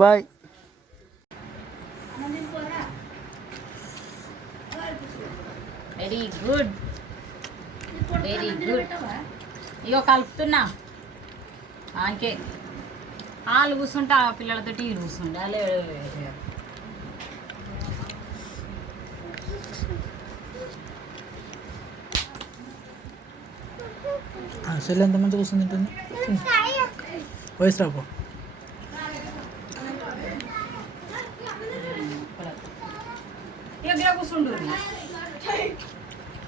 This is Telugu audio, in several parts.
Bye. Very good very good. ఇగో కలుపుతున్నా అంకే. వాళ్ళు కూర్చుంటే ఆ పిల్లలతో టీవీ కూర్చుండే అలే. సెల్ ఎంత మంది కూర్చొని తింటుంది వయసు రాపో. ఇక కూర్చుండు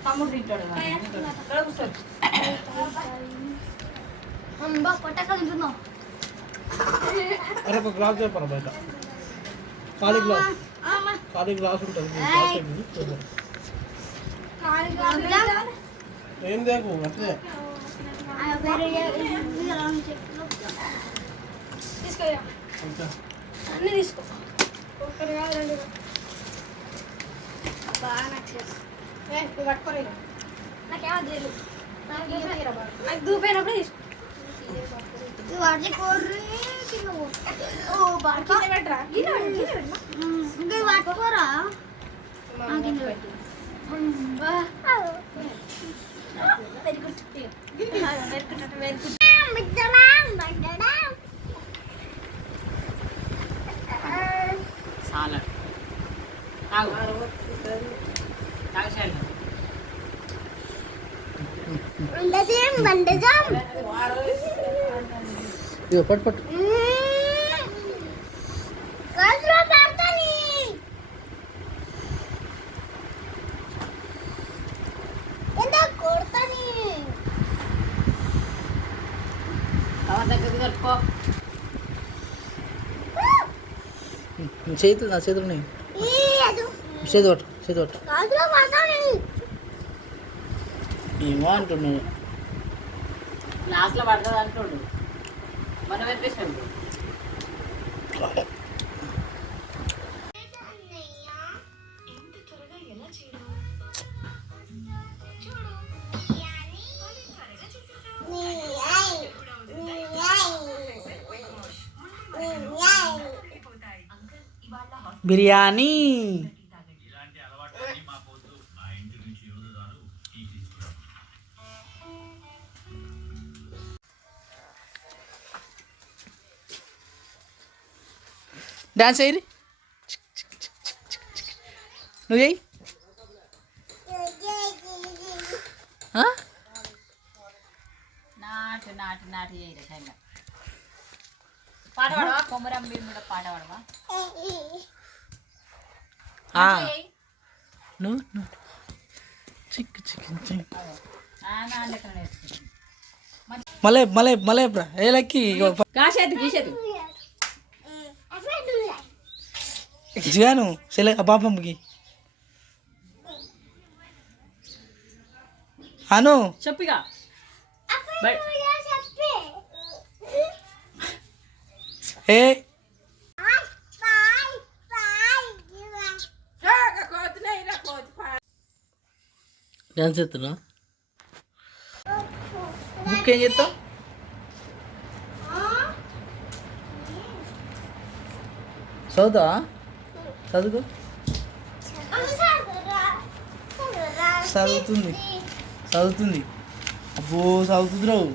తమ్ముడు తింటాడు కూర్చోండి. అరే ఒక గ్లాస్ చెప్పరా బయట ఖాళీ గ్లాస్ ఉంటుంది ఏం దేకు అట్లే అన్నీ తీసుకో. ఒకటి కాదు రెండు బాగా నాకు పట్టుకోరు. నాకేమో తెలియదు. నాకు దూపోయినప్పుడే తీసుకో. పట్టుకోరా వెరీ గుడ్ వెరీ గుడ్. చాలా పట్టు పట్టు. దగ్గర కలుపుకో. చేతులు నా చేతులు ఉన్నాయి. చేతి పట్టు చేతి పట్టు. ఏమో అంటున్నాడు. లాస్ట్లో పడుతుంది అంటుండు. మనం ఎత్తేసాడు. బిర్యానీ డాన్స్ అయ్యి నువ్వు చెయ్యి. నాటు నాటు నాటు చేయరు. పాట పాడవా? కొమ్మరం మీరు కూడా పాట పాడవా? నువ్వు చిక్కు చికెన్ మలే మలే మలే ఏ లక్కి కాసేది గీసేది ఇచ్చిగాను సెల పాపమ్మకి అను చెప్పిగా. ఏ డాన్స్ చేస్తున్నా బుక్ ఏం చేస్తావు? చదువుతావా? చదువుకో. చదువుతుంది చదువుతుంది. అబ్బో చదువుతుంది రావు.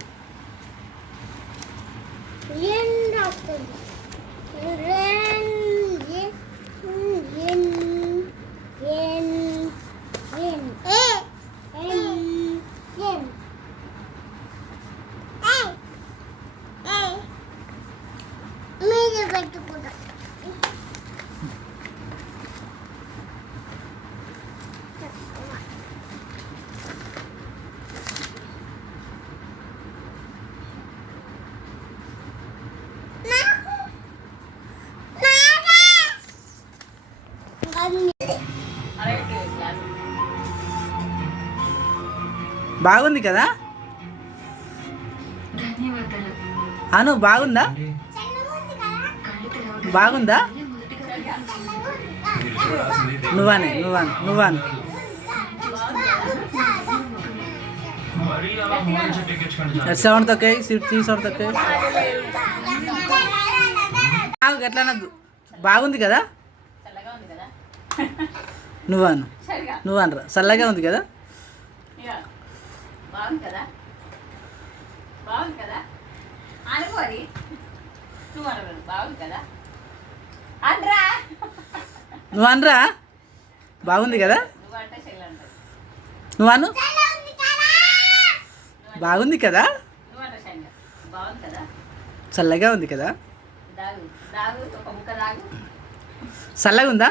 బాగుంది కదా అను? బాగుందా? బాగుందా? నువ్వానే నువ్వాను నువ్వాను సెవెన్ తక్కువ 3 సెవెన్ తక్కువ ఆగు ఎట్లా అనద్దు. బాగుంది కదా చల్లగా ఉంది కదా నువ్వను సరిగా నువ్వు అనరా చల్లగా ఉంది కదా ఇక బాగుంది కదా బాగుంది కదా అనుకోరి నువ్వు అనరు బాగుంది కదా అనరా నువ్వు అనరా బాగుంది కదా నువ్వు అంటే చెల్లి అంటారు నువ్వు అను బాగుంది కదా నువ్వు అంటే శైలి బాగుంది కదా చల్లగా ఉంది కదా దాగు దాగు ఒక ముక్క దాగు చల్లగా ఉందా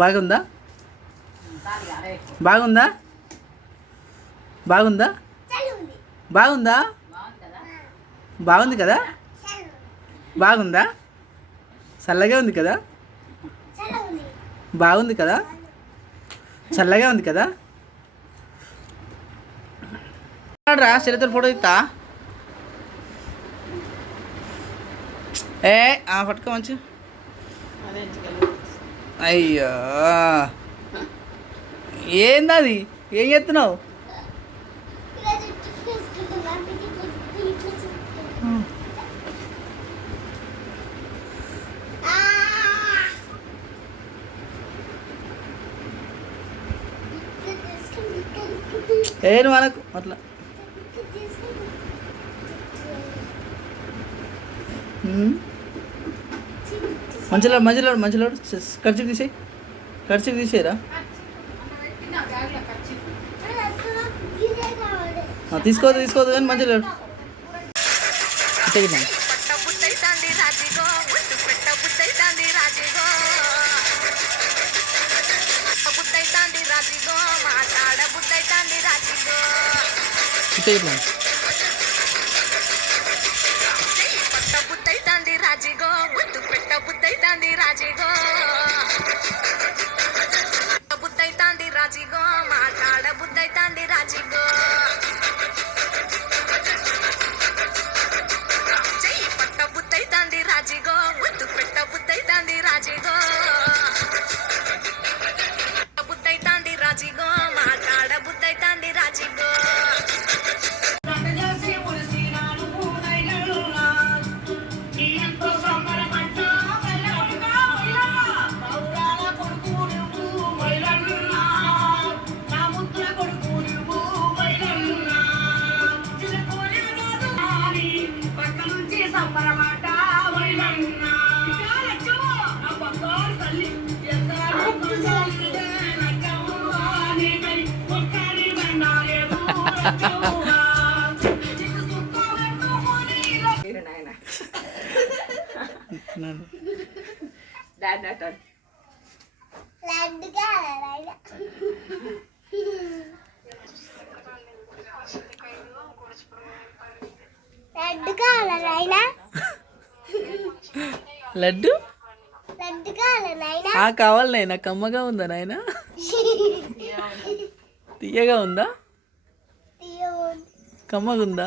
బాగుందా దాగి అరే బాగుందా బాగుందా బాగుందా బాగుంది కదా బాగుంది కదా బాగుందా చల్లగా ఉంది కదా బాగుంది కదా చల్లగా ఉంది కదా రా చరిత్ర ఫోటో ఇస్తా పట్టుకో మంచి అయ్యో ఏందది ఏం చెప్తున్నావు నువ్వు అనకు అట్లా మంచిలో మంచిలో మంచిలో ఖర్చు తీసేయి ఖర్చు తీసేయరా తీసుకోదు కానీ మంచిలో లడ్డు కావాలి నాయన కమ్మగా ఉందా నాయన తీయగా ఉందా కమ్మగా ఉందా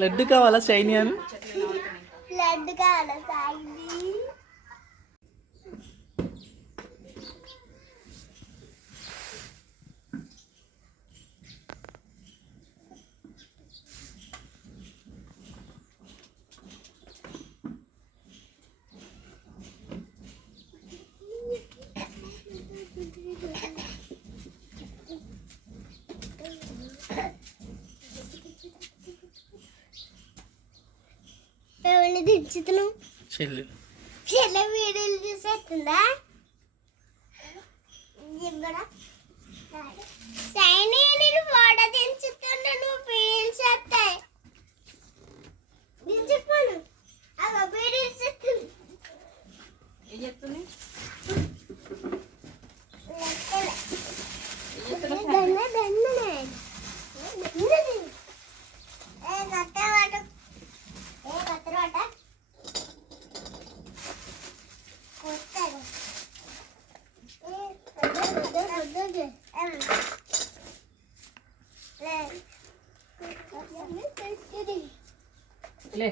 లడ్డు కావాలా షైనీ అని లడ్డు కావాలా షైనీ దించుతున్నావు చెల్లి చెల్లె వీడియోలు చూసేస్తుందా సైనీ నేను ఫోటో దించుతున్నా నువ్వు వీడియోలు చేస్తాయి దించుకోను అలా వీడియోలు చేస్తుంది ఏం చెప్తుంది లే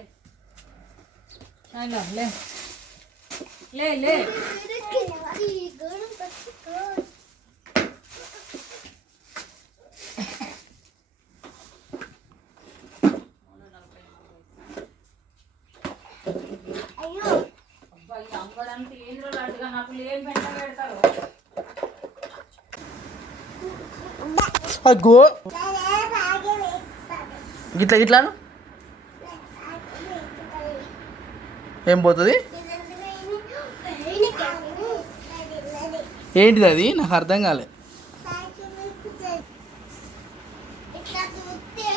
అలా లే లే లే అయ్యో అబ్బాయి అమ్మడానికి ఏం రోజులు అడుగుగా నాకు ఏం పెంట పెడతారు అగ్గో గిట్లా గిట్లాను ఏం పోతుంది ఏంటిది అది నాకు అర్థం కాలే ఇట్లా చూస్తే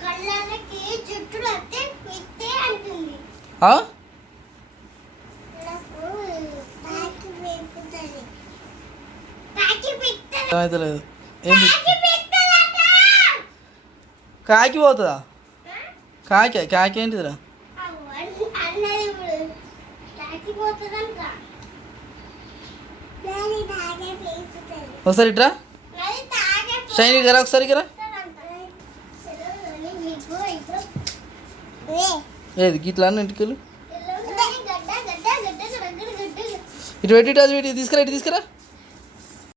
కళ్ళకి జుట్టు వస్తే పిత్తే అంటుంది ఆ? అర్థమైతలేదు ఏం కాకి పోతుందా కాకి ఏంటిదిరా ఒకసారి ఇట్రా షైన్ కదా ఒకసారి కదా ఏది గిట్లా అన్న ఇంటికి వెళ్ళు ఇటు పెట్టి ఇటు తీసుకురా ఇటు తీసుకురా